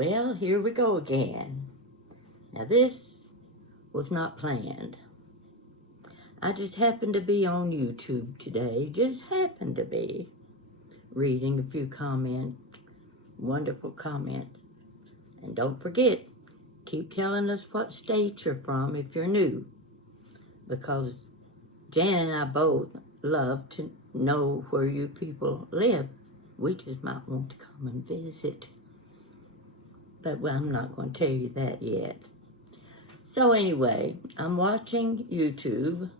Well, here we go again. Now this was not planned. I just happened to be on YouTube today, just happened to be, reading a few comments, wonderful comments. And don't forget, keep telling us what state you're from if you're new, because Jan and I both love to know where you people live. We just might want to come and visit. But well, I'm not going to tell you that yet. So anyway, I'm watching YouTube,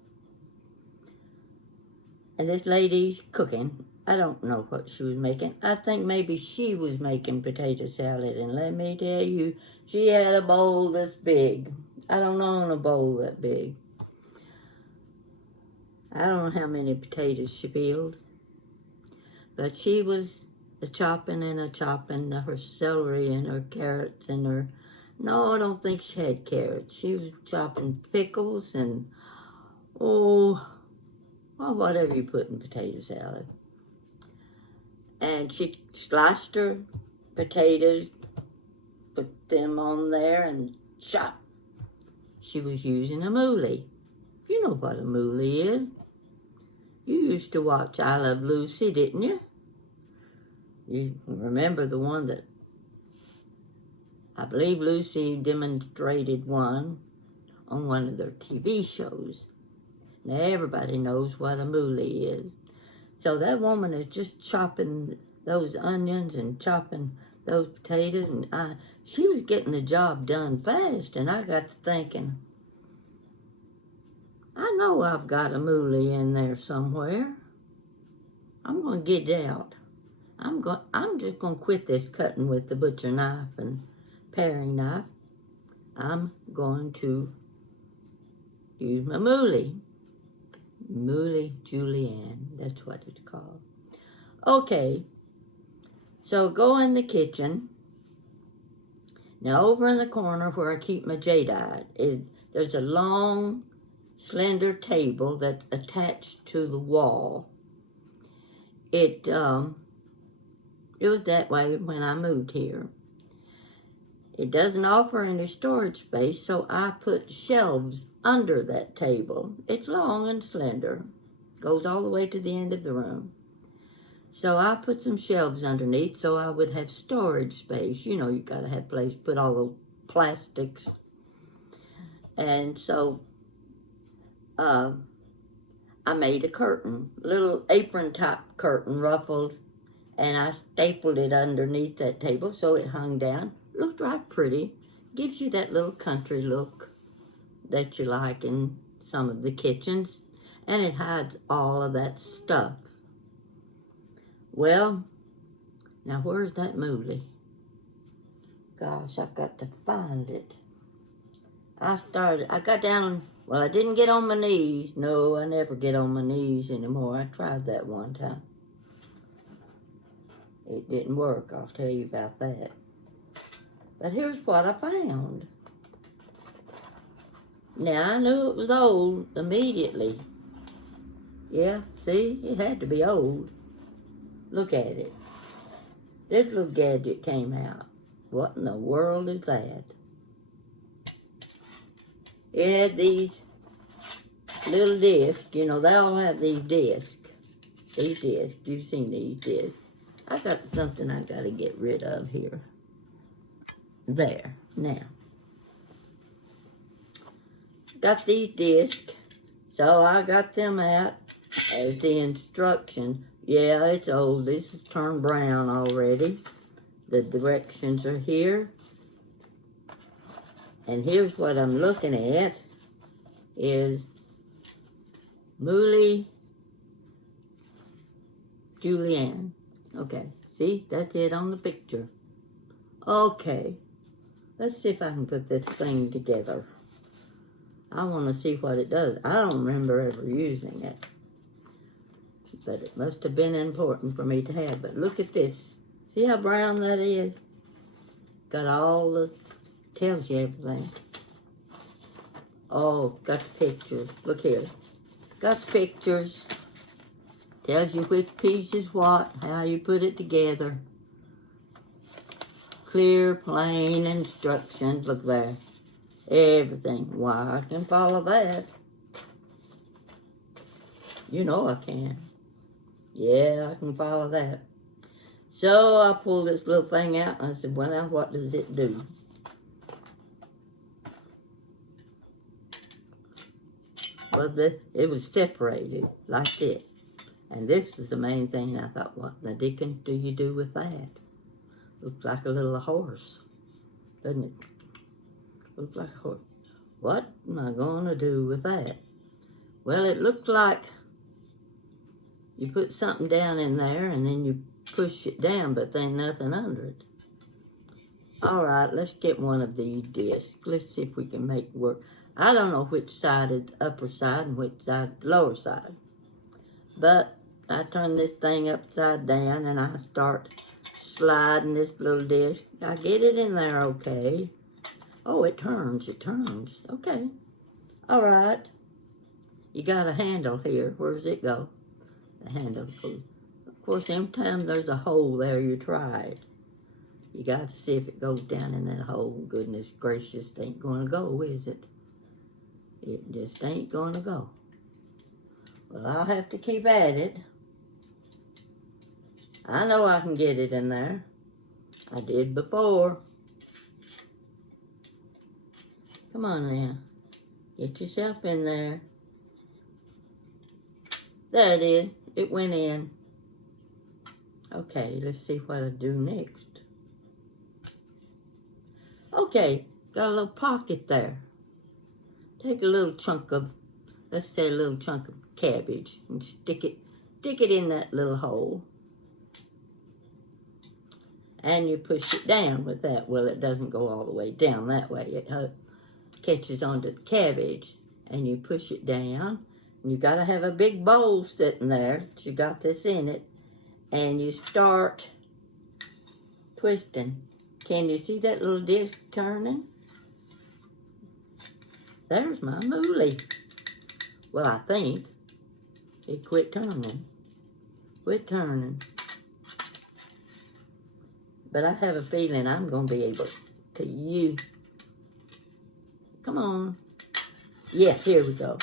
and this lady's cooking. I don't know what she was making. I think maybe she was making potato salad, and let me tell you, she had a bowl this big. I don't own a bowl that big. I don't know how many potatoes she peeled, but she was chopping her celery and her carrots and her, no, I don't think she had carrots. She was chopping pickles and, whatever you put in potato salad. And she sliced her potatoes, put them on there and chopped. She was using a mooli. You know what a mooli is. You used to watch I Love Lucy, didn't you? You remember the one that, I believe Lucy demonstrated one on one of their TV shows. Now everybody knows what a mooli is. So that woman is just chopping those onions and chopping those potatoes, and she was getting the job done fast, and I got to thinking, I know I've got a mooli in there somewhere. I'm going to get it out. I'm just going to quit this cutting with the butcher knife and paring knife. I'm going to use my mooli. Mooli julienne, that's what it's called. Okay, so go in the kitchen. Now over in the corner where I keep my jadeite, there's a long, slender table that's attached to the wall. It was that way when I moved here. It doesn't offer any storage space, so I put shelves under that table. It's long and slender, goes all the way to the end of the room. So I put some shelves underneath so I would have storage space. You know, you gotta have place to put all those plastics. And so I made a curtain, little apron type curtain, ruffled, and I stapled it underneath that table so it hung down. Looked right pretty. Gives you that little country look that you like in some of the kitchens. And it hides all of that stuff. Well, now where's that mooli? Gosh, I've got to find it. I got down, well, I didn't get on my knees. No, I never get on my knees anymore. I tried that one time. It didn't work, I'll tell you about that. But here's what I found. Now, I knew it was old immediately. Yeah, see, it had to be old. Look at it. This little gadget came out. What in the world is that? It had these little discs. You know, they all have these discs. These discs. You've seen these discs. I got something I got to get rid of here. There. Now. Got these discs. So I got them out as the instruction. Yeah, it's old. This is turned brown already. The directions are here. And here's what I'm looking at is mooli julienne. Okay, see, that's it on the picture. Okay, let's see if I can put this thing together. I want to see what it does. I don't remember ever using it, but it must have been important for me to have. But look at this. See how brown that is? Got all the, tells you everything. Oh, got the pictures. Look here. Got the pictures. Tells you which piece is what, how you put it together. Clear, plain instructions. Look there. Everything. Why, I can follow that. You know I can. Yeah, I can follow that. So I pulled this little thing out and I said, well, now what does it do? Well, it was separated like this. And this was the main thing. I thought, what the dickens do you do with that? Looks like a little horse, doesn't it? Looks like a horse. What am I going to do with that? Well, it looked like you put something down in there and then you push it down, but there's nothing under it. All right, let's get one of these discs. Let's see if we can make it work. I don't know which side is the upper side and which side is the lower side. But I turn this thing upside down and I start sliding this little disc. I get it in there okay. Oh, it turns. Okay. All right. You got a handle here. Where does it go? The handle goes. Of course, every time there's a hole there, you try it. You got to see if it goes down in that hole. Goodness gracious, it ain't going to go, is it? It just ain't going to go. Well, I'll have to keep at it. I know I can get it in there. I did before. Come on now. Get yourself in there. There it is. It went in. Okay, let's see what I do next. Okay, got a little pocket there. Take a little chunk of, let's say a little chunk of cabbage and stick it in that little hole. And you push it down with that. Well, it doesn't go all the way down that way. It catches onto the cabbage and you push it down. And you got to have a big bowl sitting there. You got this in it. And you start twisting. Can you see that little disc turning? There's my mooli. Well, I think it quit turning. Quit turning. But I have a feeling I'm going to be able to use. Come on. Yes, here we go.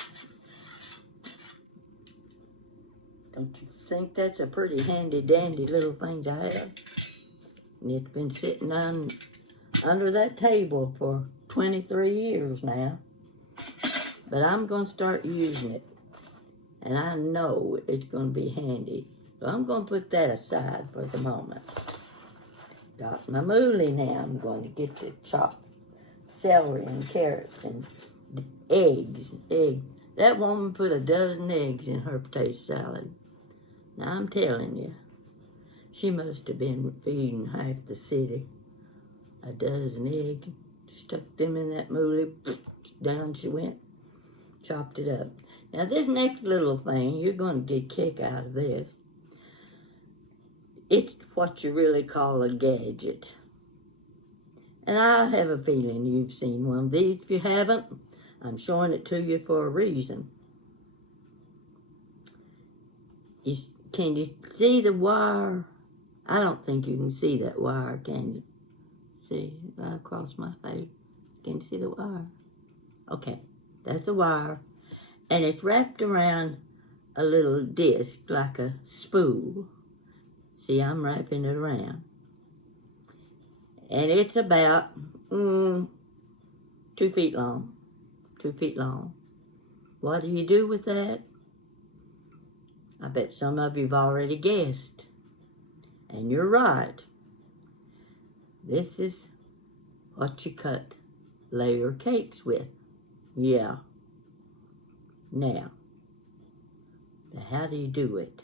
Don't you think that's a pretty handy dandy little thing to have? And it's been sitting under that table for 23 years now. But I'm going to start using it. And I know it's going to be handy. So I'm going to put that aside for the moment. Got my mooli now. I'm going to get to chop celery and carrots and eggs. That woman put a dozen eggs in her potato salad. Now I'm telling you, she must have been feeding half the city. A dozen eggs, stuck them in that mooli, down she went, chopped it up. Now this next little thing, you're going to get a kick out of this. It's what you really call a gadget. And I have a feeling you've seen one of these. If you haven't, I'm showing it to you for a reason. Can you see the wire? I don't think you can see that wire, can you? See, right across my face. Can you see the wire? Okay, that's a wire. And it's wrapped around a little disc like a spool. See, I'm wrapping it around. And it's about 2 feet long. 2 feet long. What do you do with that? I bet some of you've already guessed. And you're right. This is what you cut layer cakes with. Yeah. Now, how do you do it?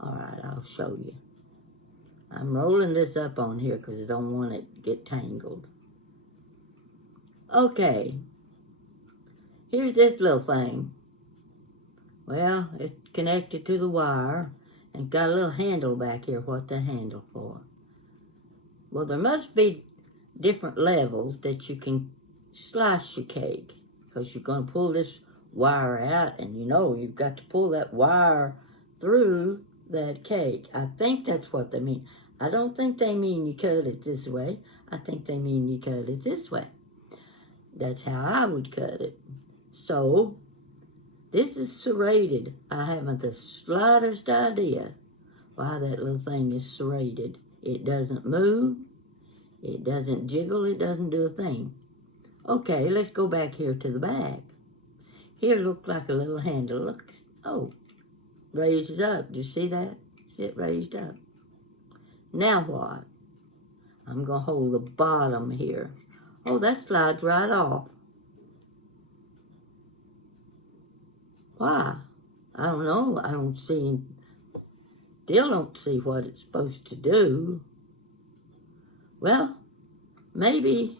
All right, I'll show you. I'm rolling this up on here because I don't want it to get tangled. Okay. Here's this little thing. Well, it's connected to the wire and got a little handle back here. What's the handle for? Well, there must be different levels that you can slice your cake because you're going to pull this wire out and you know you've got to pull that wire through that cake. I think that's what they mean. I don't think they mean you cut it this way. I think they mean you cut it this way. That's how I would cut it. So, this is serrated. I haven't the slightest idea why that little thing is serrated. It doesn't move. It doesn't jiggle. It doesn't do a thing. Okay, let's go back here to the back. Here looked like a little handle. Look. Oh, raises up. Do you see that? See it raised up. Now what? I'm going to hold the bottom here. Oh, that slides right off. Why? I don't know. I don't see, still don't see what it's supposed to do. Well, maybe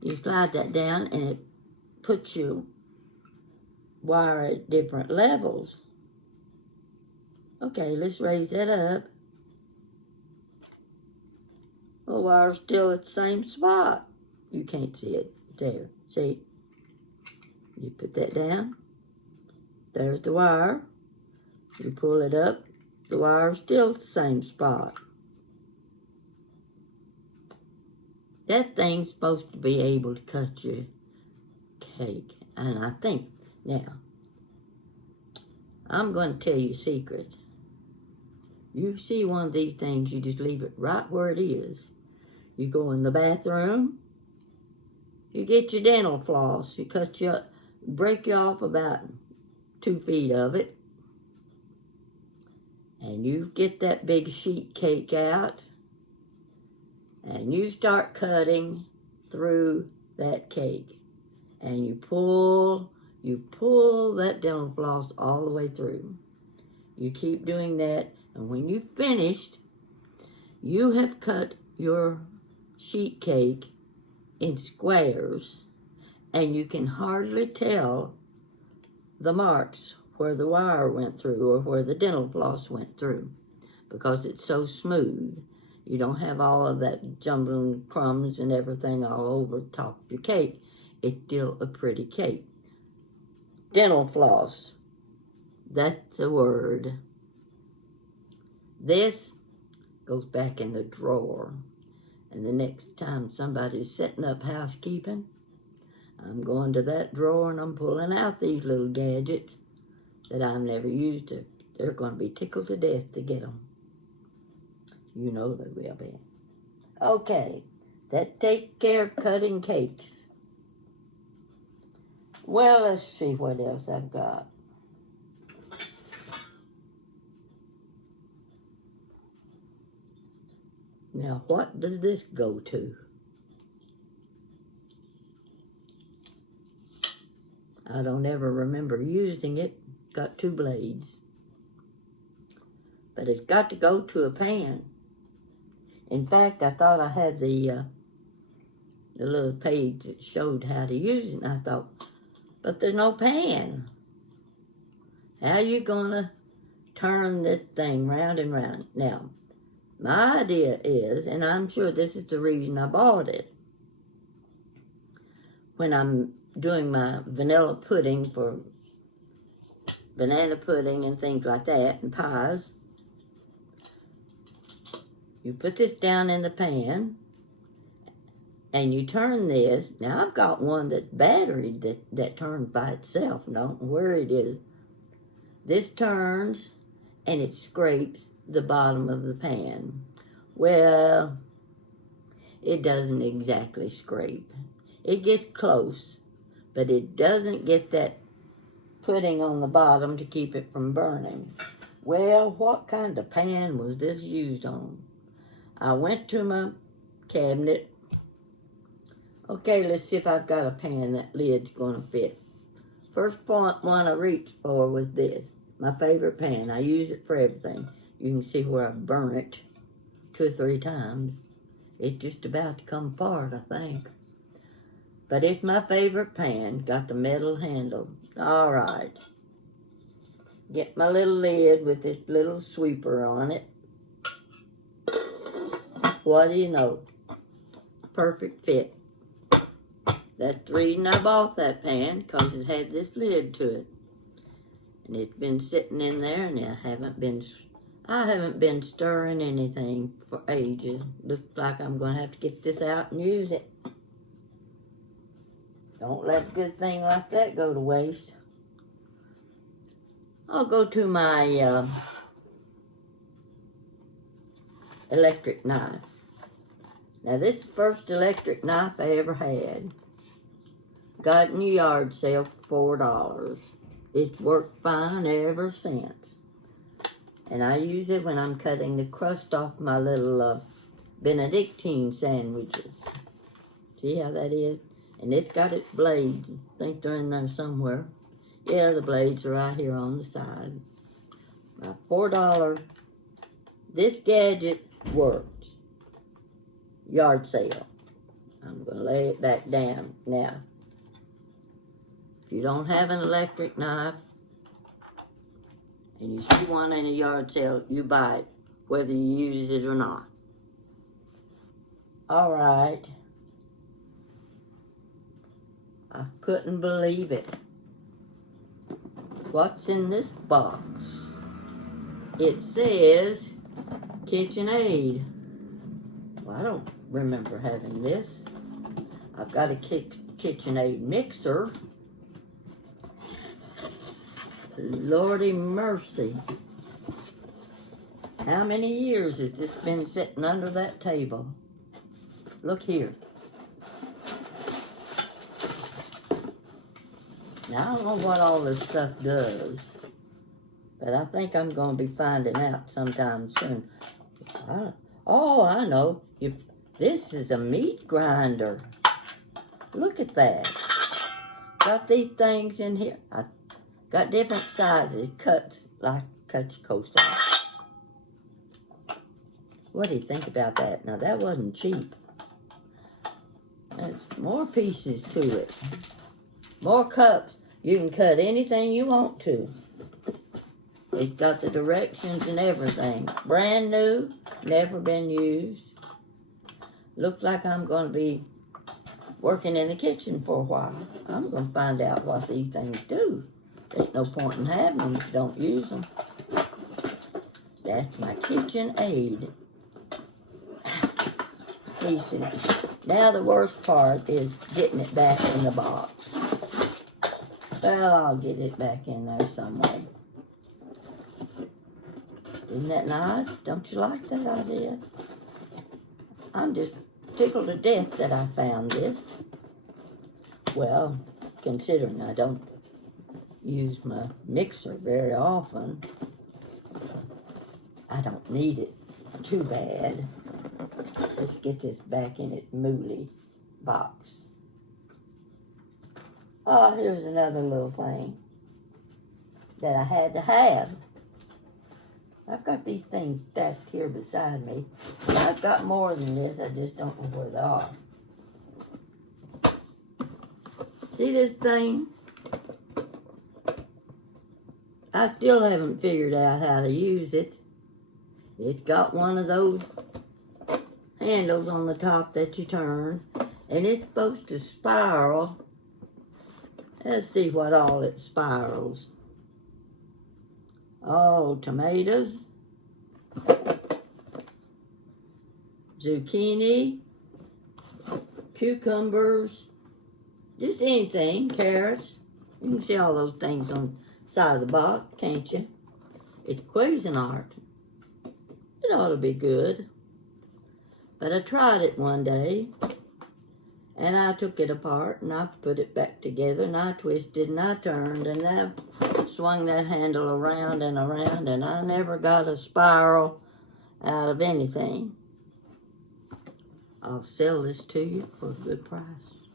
you slide that down and it puts your wire at different levels. Okay, let's raise that up. The wire's still at the same spot. You can't see it. There. See? You put that down. There's the wire. You pull it up. The wire's still at the same spot. That thing's supposed to be able to cut your cake. And I think, now, I'm going to tell you a secret. You see one of these things, you just leave it right where it is. You go in the bathroom, you get your dental floss, you break you off about 2 feet of it, and you get that big sheet cake out, and you start cutting through that cake, and you pull that dental floss all the way through. You keep doing that, and when you've finished, you have cut your sheet cake in squares, and you can hardly tell the marks where the wire went through or where the dental floss went through because it's so smooth. You don't have all of that jumbling crumbs and everything all over the top of your cake. It's still a pretty cake. Dental floss, that's the word. This goes back in the drawer. And the next time somebody's setting up housekeeping, I'm going to that drawer and I'm pulling out these little gadgets that I've never used. They're going to be tickled to death to get them. You know they will be. Okay, that takes care of cutting cakes. Well, let's see what else I've got. Now, what does this go to? I don't ever remember using it. It's got 2 blades. But it's got to go to a pan. In fact, I thought I had the little page that showed how to use it, and I thought, but there's no pan. How are you going to turn this thing round and round? Now, my idea is, and I'm sure this is the reason I bought it, when I'm doing my vanilla pudding for banana pudding and things like that, and pies, you put this down in the pan, and you turn this. Now, I've got one that's batteried that turns by itself. I don't know where it is. This turns, and it scrapes the bottom of the pan. Well, it doesn't exactly scrape. It gets close, but it doesn't get that pudding on the bottom to keep it from burning. Well, what kind of pan was this used on? I went to my cabinet. Okay, let's see if I've got a pan that lid's gonna fit. First one I reached for was this, my favorite pan. I use it for everything. You can see where I burn it 2 or 3 times. It's just about to come apart, I think. But it's my favorite pan. Got the metal handle. All right. Get my little lid with this little sweeper on it. What do you know? Perfect fit. That's the reason I bought that pan, because it had this lid to it. And it's been sitting in there, and I haven't been stirring anything for ages. Looks like I'm going to have to get this out and use it. Don't let a good thing like that go to waste. I'll go to my electric knife. Now this is the first electric knife I ever had. Got it in a yard sale for $4. It's worked fine ever since. And I use it when I'm cutting the crust off my little Benedictine sandwiches. See how that is? And it's got its blades. I think they're in there somewhere. Yeah, the blades are right here on the side. My $4. This gadget works. Yard sale. I'm going to lay it back down now. If you don't have an electric knife and you see one in a yard sale, you buy it, whether you use it or not. All right. I couldn't believe it. What's in this box? It says KitchenAid. Well, I don't remember having this. I've got a KitchenAid mixer. Lordy mercy. How many years has this been sitting under that table? Look here. Now, I don't know what all this stuff does, but I think I'm going to be finding out sometime soon. I know. This is a meat grinder. Look at that. Got these things in here. I got different sizes. Cuts your coast off. What do you think about that? Now, that wasn't cheap. There's more pieces to it. More cups. You can cut anything you want to. It's got the directions and everything. Brand new. Never been used. Looks like I'm going to be working in the kitchen for a while. I'm going to find out what these things do. There's no point in having them if you don't use them. That's my KitchenAid. Pieces. Now the worst part is getting it back in the box. Well, I'll get it back in there some way. Isn't that nice? Don't you like that idea? I'm just tickled to death that I found this. Well, considering I don't use my mixer very often, I don't need it too bad. Let's get this back in its mooli box. Oh, here's another little thing that I had to have. I've got these things stacked here beside me. I've got more than this, I just don't know where they are. See this thing? I still haven't figured out how to use it. It's got one of those handles on the top that you turn, and it's supposed to spiral. Let's see what all it spirals. Oh, tomatoes, zucchini, cucumbers, just anything, carrots. You can see all those things on the side of the box, can't you? It's Cuisinart. It ought to be good. But I tried it one day, and I took it apart, and I put it back together, and I twisted, and I turned, and I swung that handle around and around, and I never got a spiral out of anything. I'll sell this to you for a good price.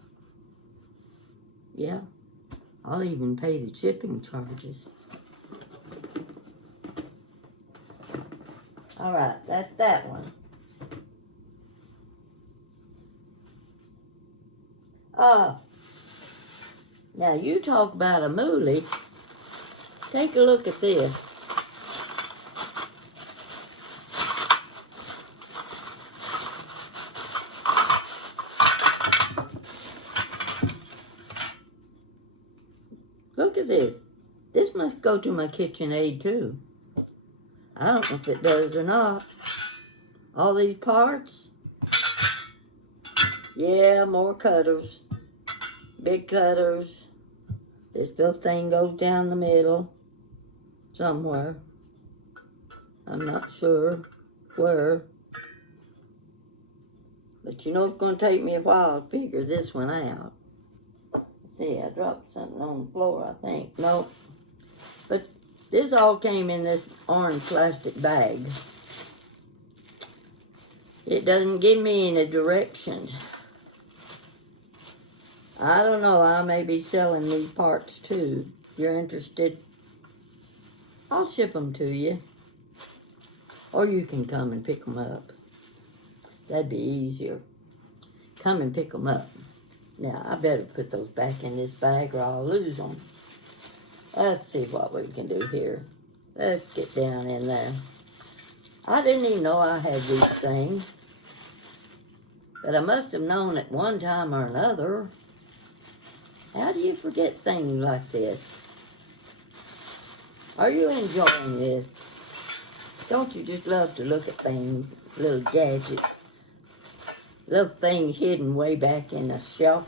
Yeah, I'll even pay the shipping charges. All right, that's that one. Now you talk about a mooli. Take a look at this. Look at this. This must go to my KitchenAid too. I don't know if it does or not. All these parts. Yeah, more cutters. Big cutters. This little thing goes down the middle. Somewhere. I'm not sure where. But you know it's going to take me a while to figure this one out. See, I dropped something on the floor, I think. Nope. But this all came in this orange plastic bag. It doesn't give me any directions. I don't know, I may be selling these parts too. If you're interested, I'll ship them to you. Or you can come and pick them up. That'd be easier. Come and pick them up. Now, I better put those back in this bag or I'll lose them. Let's see what we can do here. Let's get down in there. I didn't even know I had these things. But I must have known at one time or another. How do you forget things like this? Are you enjoying this? Don't you just love to look at things, little gadgets, little things hidden way back in the shelf?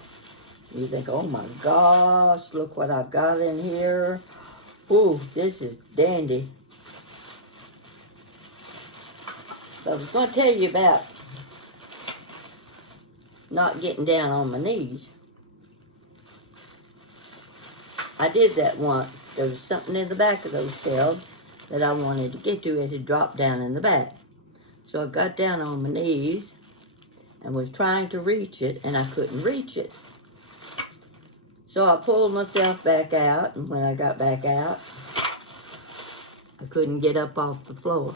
You think, oh my gosh, look what I've got in here. Ooh, this is dandy. So I was going to tell you about not getting down on my knees. I did that once. There was something in the back of those shelves that I wanted to get to. It had dropped down in the back. So I got down on my knees and was trying to reach it, and I couldn't reach it. So I pulled myself back out, and when I got back out, I couldn't get up off the floor.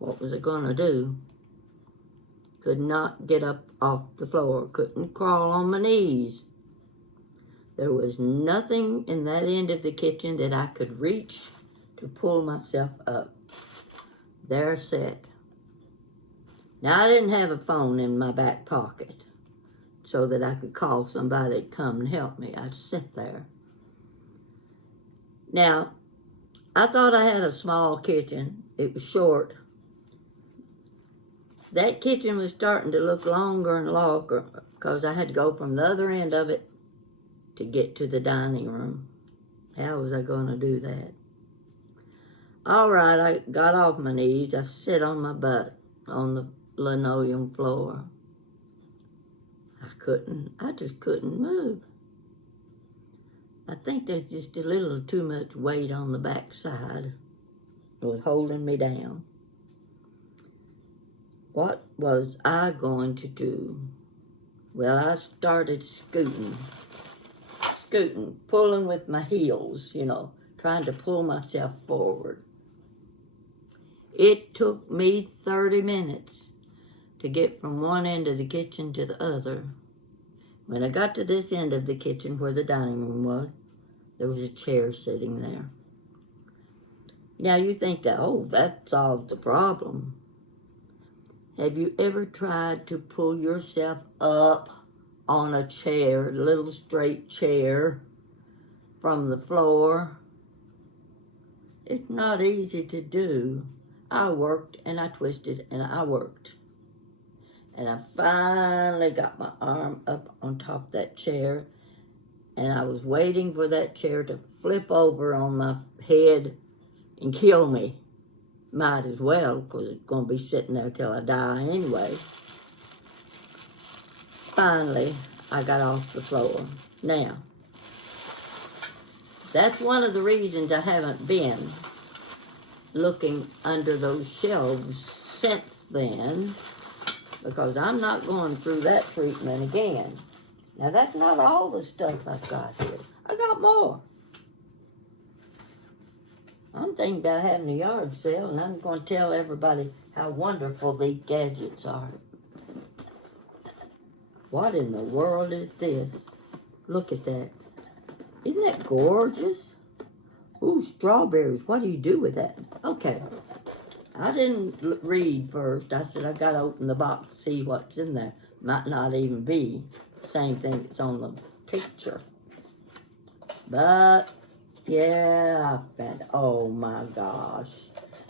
What was I going to do? Could not get up off the floor. Couldn't crawl on my knees. There was nothing in that end of the kitchen that I could reach to pull myself up. There I sat. Now, I didn't have a phone in my back pocket so that I could call somebody to come and help me. I'd sit there. Now, I thought I had a small kitchen. It was short. That kitchen was starting to look longer and longer because I had to go from the other end of it to get to the dining room. How was I going to do that? All right, I got off my knees. I sit on my butt on the linoleum floor. I just couldn't move. I think there's just a little too much weight on the back side. It was holding me down. What was I going to do? Well, I started scooting, pulling with my heels, trying to pull myself forward. It took me 30 minutes to get from one end of the kitchen to the other. When I got to this end of the kitchen where the dining room was, there was a chair sitting there. Now you think that, that solves the problem. Have you ever tried to pull yourself up on a chair, a little straight chair, from the floor? It's not easy to do. I worked and I twisted and I worked. And I finally got my arm up on top of that chair, and I was waiting for that chair to flip over on my head and kill me. Might as well, because it's going to be sitting there till I die anyway. Finally, I got off the floor. Now, that's one of the reasons I haven't been looking under those shelves since then, because I'm not going through that treatment again. Now, that's not all the stuff I've got here. I got more. I'm thinking about having a yard sale, and I'm going to tell everybody how wonderful these gadgets are. What in the world is this? Look at that. Isn't that gorgeous? Ooh, strawberries. What do you do with that? Okay. I didn't read first. I said I got to open the box to see what's in there. Might not even be the same thing that's on the picture. But Yeah, I found, oh my gosh.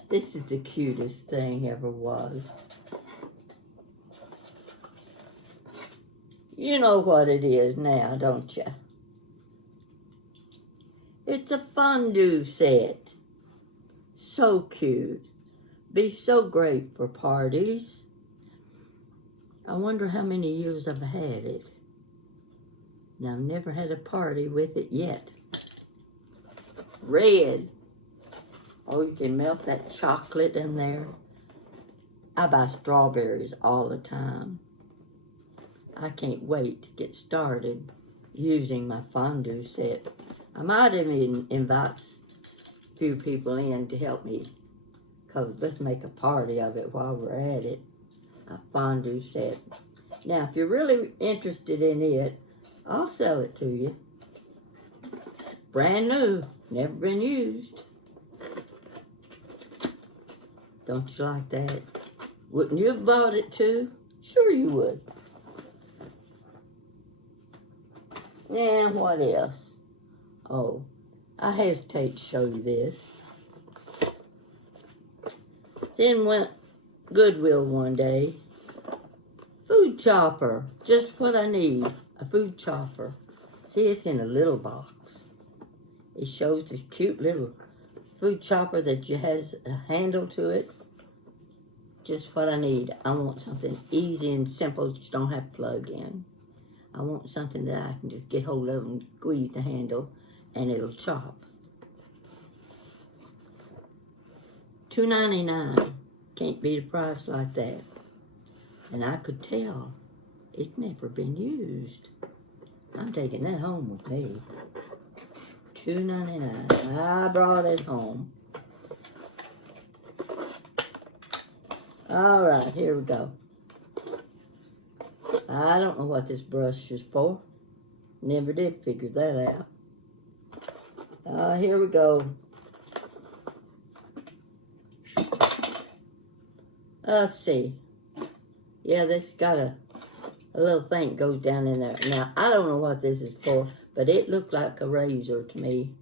This is the cutest thing ever was. You know what it is now, don't you? It's a fondue set. So cute. Be so great for parties. I wonder how many years I've had it. And I've never had a party with it yet. Red. Oh, you can melt that chocolate in there. I buy strawberries all the time. I can't wait to get started using my fondue set. I might even invite a few people in to help me, because let's make a party of it while we're at it. A fondue set. Now, if you're really interested in it, I'll sell it to you. Brand new, never been used. Don't you like that? Wouldn't you have bought it too? Sure you would. And what else? Oh, I hesitate to show you this. Then went Goodwill one day. Food chopper, just what I need, a food chopper. See, it's in a little box. It shows this cute little food chopper that has a handle to it. Just what I need. I want something easy and simple that you don't have to plug in. I want something that I can just get hold of and squeeze the handle and it'll chop. $2.99. Can't beat a price like that. And I could tell it's never been used. I'm taking that home with me. $2.99. I brought it home. All right, here we go. I don't know what this brush is for. Never did figure that out. Here we go. Let's see. Yeah, this got a little thing that goes down in there. Now, I don't know what this is for, but it looked like a razor to me.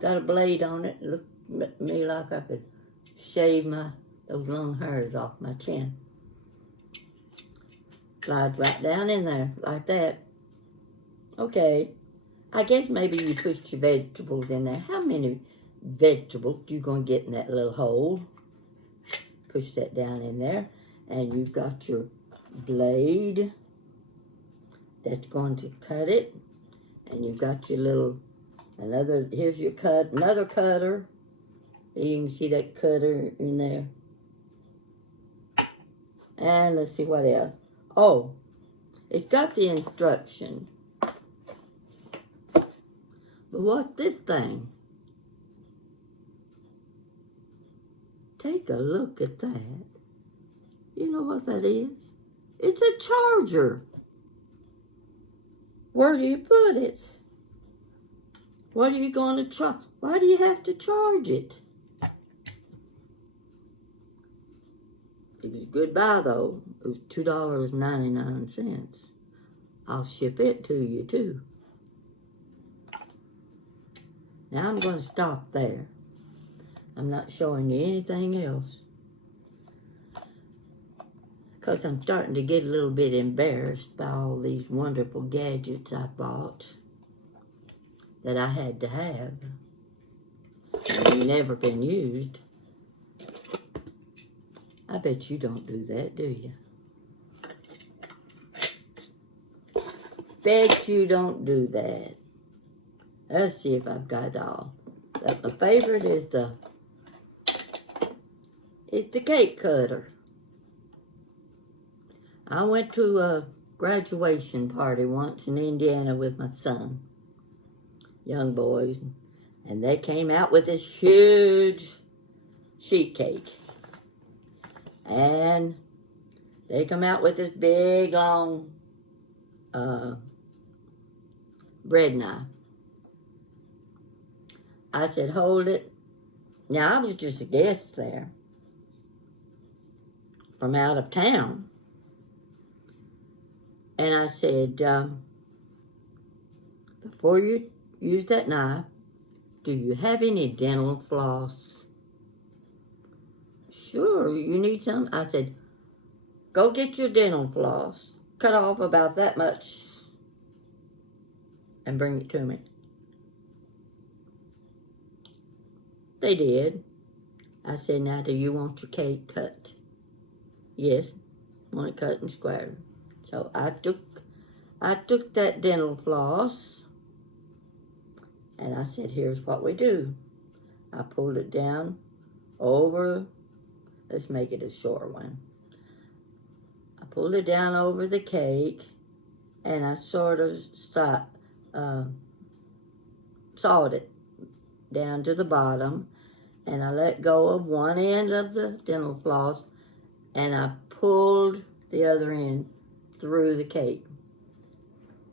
Got a blade on it. It looked to me like I could shave those long hairs off my chin. Slides right down in there, like that. Okay. I guess maybe you put your vegetables in there. How many vegetables you going to get in that little hole? Push that down in there. And you've got your blade that's going to cut it. And you've got your little, here's your another cutter. You can see that cutter in there. And let's see what else. Oh, it's got the instruction. But what's this thing? Take a look at that. You know what that is? It's a charger. Where do you put it? What are you going to charge? Why do you have to charge it? It was a good buy, though. It was $2.99. I'll ship it to you, too. Now I'm going to stop there. I'm not showing you anything else, because I'm starting to get a little bit embarrassed by all these wonderful gadgets I bought that I had to have. And never been used. I bet you don't do that, do you? Bet you don't do that. Let's see if I've got it all. But my favorite is the cake cutter. I went to a graduation party once in Indiana with my son, young boys, and they came out with this huge sheet cake. And they come out with this big, long bread knife. I said, hold it. Now, I was just a guest there from out of town. And I said, before you use that knife, do you have any dental floss? Sure, you need some? I said, go get your dental floss. Cut off about that much and bring it to me. They did. I said, now do you want your cake cut? Yes, want it cut and square. So I took that dental floss and I said, here's what we do. I pulled it down over, let's make it a short one. I pulled it down over the cake and I sort of sawed it down to the bottom, and I let go of one end of the dental floss and I pulled the other end through the cake.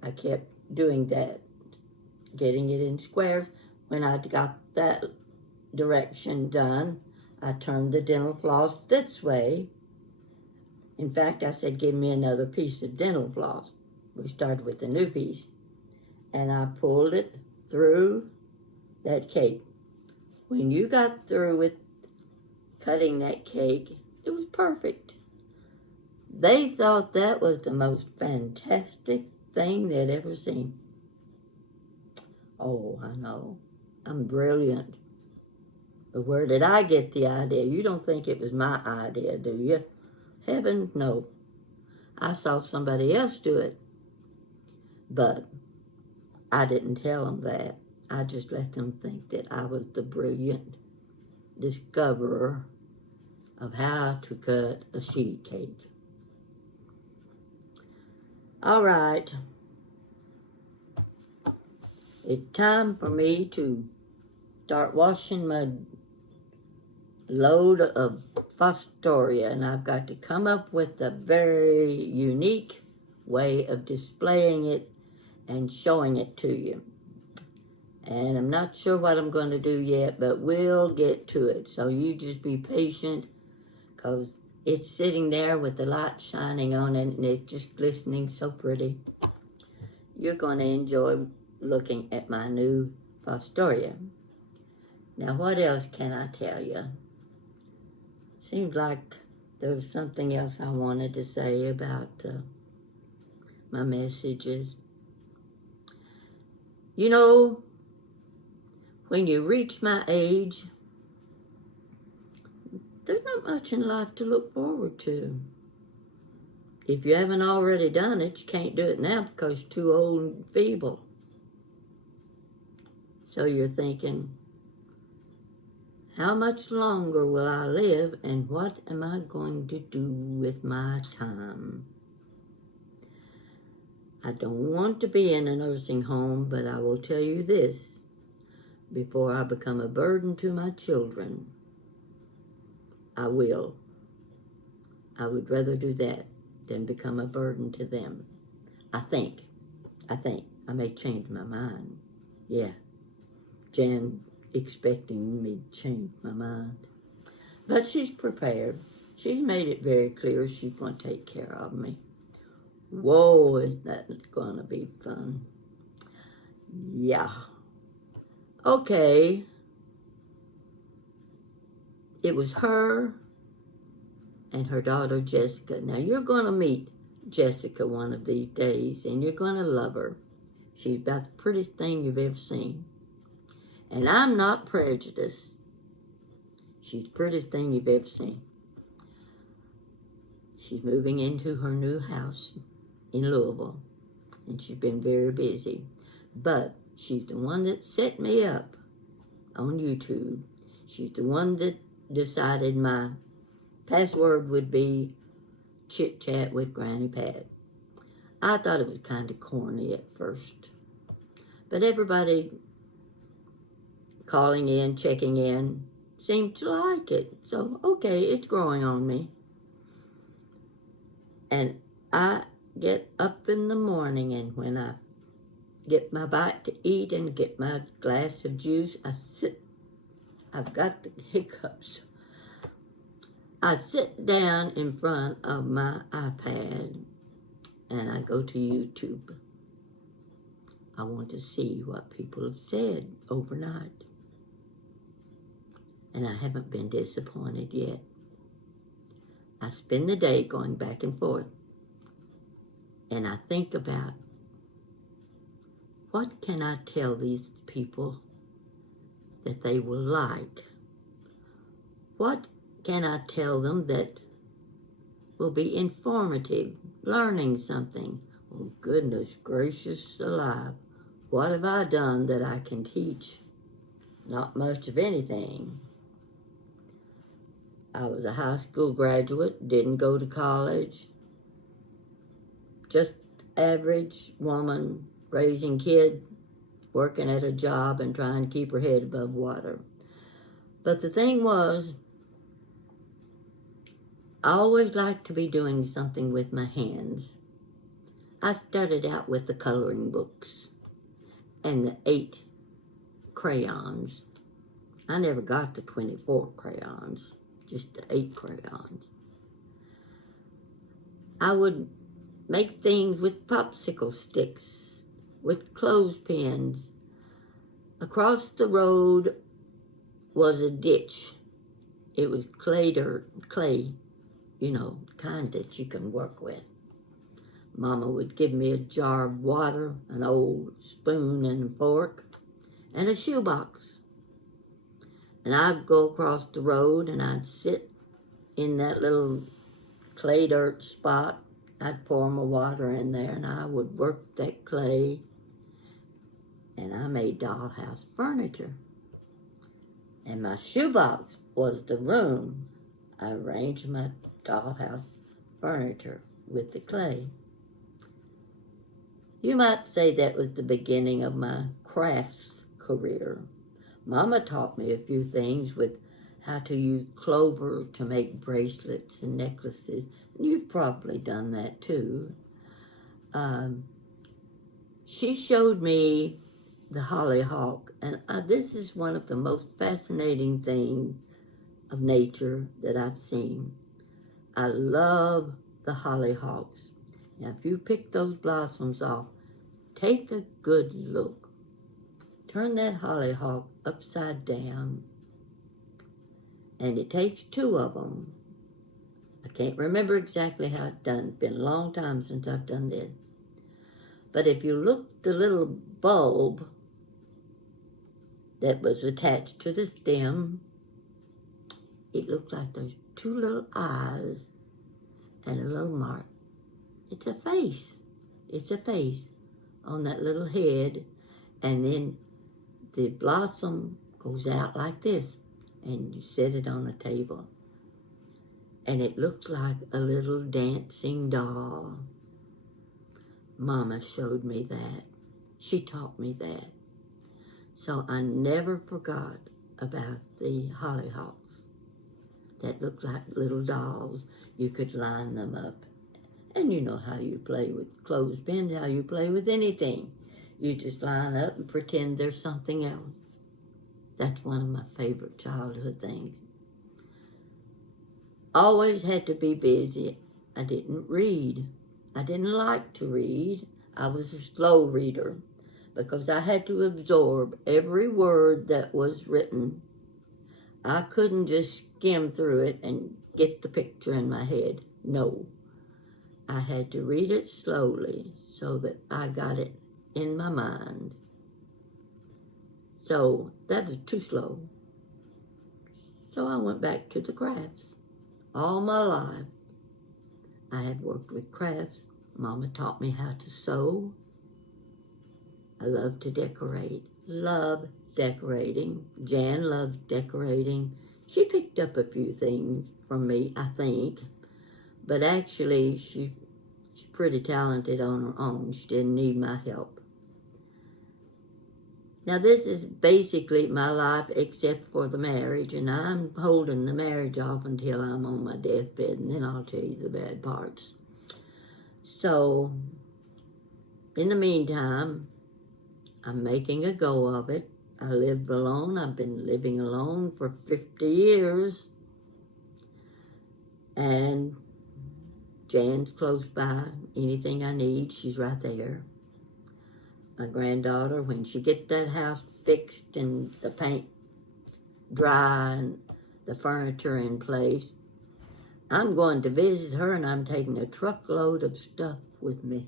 I kept doing that, getting it in squares. When I got that direction done, I turned the dental floss this way. In fact, I said, give me another piece of dental floss. We started with a new piece. And I pulled it through that cake. When you got through with cutting that cake, it was perfect. They thought that was the most fantastic thing they'd ever seen. Oh, I know. I'm brilliant. But where did I get the idea? You don't think it was my idea, do you? Heaven, no. I saw somebody else do it. But I didn't tell them that. I just let them think that I was the brilliant discoverer of how to cut a sheet cake. All right. It's time for me to start washing my load of Fostoria, and I've got to come up with a very unique way of displaying it and showing it to you. And I'm not sure what I'm going to do yet, but we'll get to it. So you just be patient, because it's sitting there with the light shining on it, and it's just glistening so pretty. You're going to enjoy looking at my new Fostoria. Now, what else can I tell you? Seems like there was something else I wanted to say about my messages. You know, when you reach my age, there's not much in life to look forward to. If you haven't already done it, you can't do it now because you're too old and feeble. So you're thinking, how much longer will I live, and what am I going to do with my time? I don't want to be in a nursing home, but I will tell you this, before I become a burden to my children, I will. I would rather do that than become a burden to them. I think. I may change my mind. Yeah. Jan expecting me to change my mind. But she's prepared. She's made it very clear she's going to take care of me. Whoa, is that going to be fun? Yeah. Okay. It was her and her daughter Jessica. Now you're going to meet Jessica one of these days, and you're going to love her. She's about the prettiest thing you've ever seen. And I'm not prejudiced. She's the prettiest thing you've ever seen. She's moving into her new house in Louisville, and she's been very busy. But she's the one that set me up on YouTube. She's the one that decided my password would be Chit Chat with Granny Pat. I thought it was kind of corny at first, but everybody calling in, checking in, seemed to like it. So, okay, it's growing on me. And I get up in the morning, and when I get my bite to eat and get my glass of juice, I sit. I've got the hiccups. I sit down in front of my iPad and I go to YouTube. I want to see what people have said overnight. and I haven't been disappointed yet. I spend the day going back and forth, and I think about, what can I tell these people that they will like? What can I tell them that will be informative, learning something? Oh, goodness gracious alive. What have I done that I can teach? Not much of anything. I was a high school graduate, didn't go to college. Just average woman, raising kids, working at a job and trying to keep her head above water. But the thing was, I always liked to be doing something with my hands. I started out with the coloring books and the 8 crayons. I never got the 24 crayons, just the 8 crayons. I would make things with popsicle sticks, with clothespins. Across the road was a ditch. It was clay, you know, kind that you can work with. Mama would give me a jar of water, an old spoon and a fork, and a shoebox. And I'd go across the road and I'd sit in that little clay dirt spot. I'd pour my water in there and I would work that clay, and I made dollhouse furniture. And my shoebox was the room I arranged my dollhouse furniture with the clay. You might say that was the beginning of my crafts career. Mama taught me a few things with how to use clover to make bracelets and necklaces. You've probably done that too. She showed me the hollyhock, and this is one of the most fascinating things of nature that I've seen. I love the hollyhocks. Now, if you pick those blossoms off, take a good look. Turn that hollyhock upside down, and it takes 2 of them. I can't remember exactly how it's done. It's been a long time since I've done this. But if you look, the little bulb that was attached to the stem, it looked like those 2 little eyes and a little mark. It's a face. It's a face on that little head, and then the blossom goes out like this, and you set it on a table. And it looked like a little dancing doll. Mama showed me that. She taught me that. So I never forgot about the hollyhocks that looked like little dolls. You could line them up. And you know how you play with clothespins, how you play with anything. You just line up and pretend there's something else. That's one of my favorite childhood things. Always had to be busy. I didn't read. I didn't like to read. I was a slow reader because I had to absorb every word that was written. I couldn't just skim through it and get the picture in my head. No. I had to read it slowly so that I got it in my mind. So that was too slow. So I went back to the crafts. All my life, I had worked with crafts. Mama taught me how to sew. I love to decorate. Love decorating. Jan loves decorating. She picked up a few things from me, I think. But actually, she's pretty talented on her own. She didn't need my help. Now, this is basically my life except for the marriage, and I'm holding the marriage off until I'm on my deathbed, and then I'll tell you the bad parts. So, in the meantime, I'm making a go of it. I live alone. I've been living alone for 50 years. And Jan's close by. Anything I need, she's right there. My granddaughter, when she gets that house fixed and the paint dry and the furniture in place. I'm going to visit her, and I'm taking a truckload of stuff with me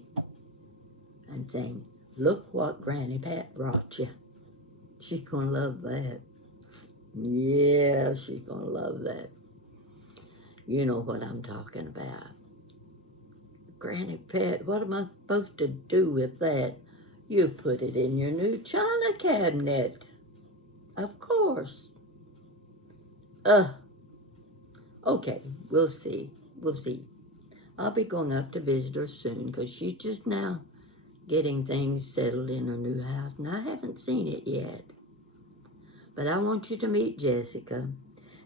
and saying, look what Granny Pat brought you. She's going to love that. Yeah, she's going to love that. You know what I'm talking about. Granny Pat, what am I supposed to do with that? You put it in your new china cabinet. Of course. Okay, we'll see. We'll see. I'll be going up to visit her soon because she's just now getting things settled in her new house, and I haven't seen it yet. But I want you to meet Jessica.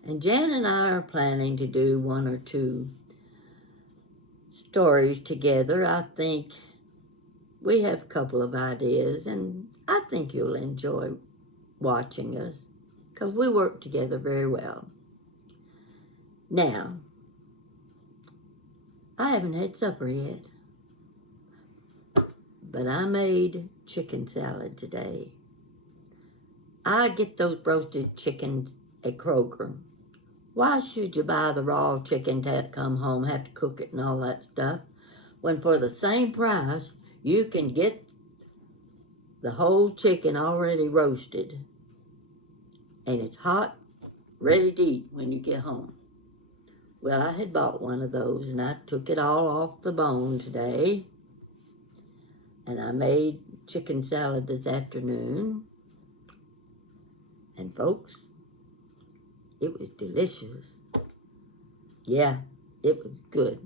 And Jan and I are planning to do 1 or 2 stories together. I think we have a couple of ideas, and I think you'll enjoy watching us because we work together very well. Now, I haven't had supper yet, but I made chicken salad today. I get those roasted chickens at Kroger. Why should you buy the raw chicken to come home, have to cook it and all that stuff, when for the same price you can get the whole chicken already roasted and it's hot, ready to eat when you get home? Well, I had bought one of those, and I took it all off the bone today, and I made chicken salad this afternoon. And folks, it was delicious. Yeah, it was good.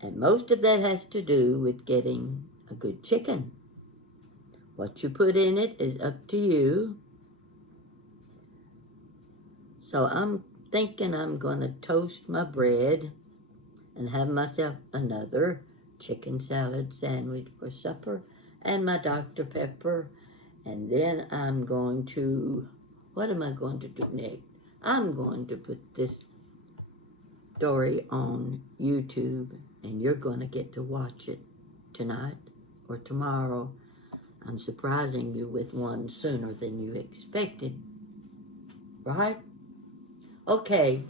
And most of that has to do with getting a good chicken. What you put in it is up to you. So I'm thinking I'm going to toast my bread and have myself another chicken salad sandwich for supper and my Dr. Pepper. And then I'm going to, what am I going to do next? I'm going to put this story on YouTube, and you're going to get to watch it tonight or tomorrow. I'm surprising you with one sooner than you expected, right? Okay,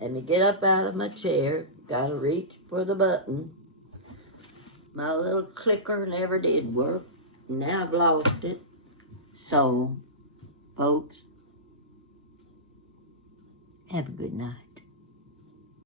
let me get up out of my chair. Gotta reach for the button. My little clicker never did work. Now I've lost it. So, folks, have a good night.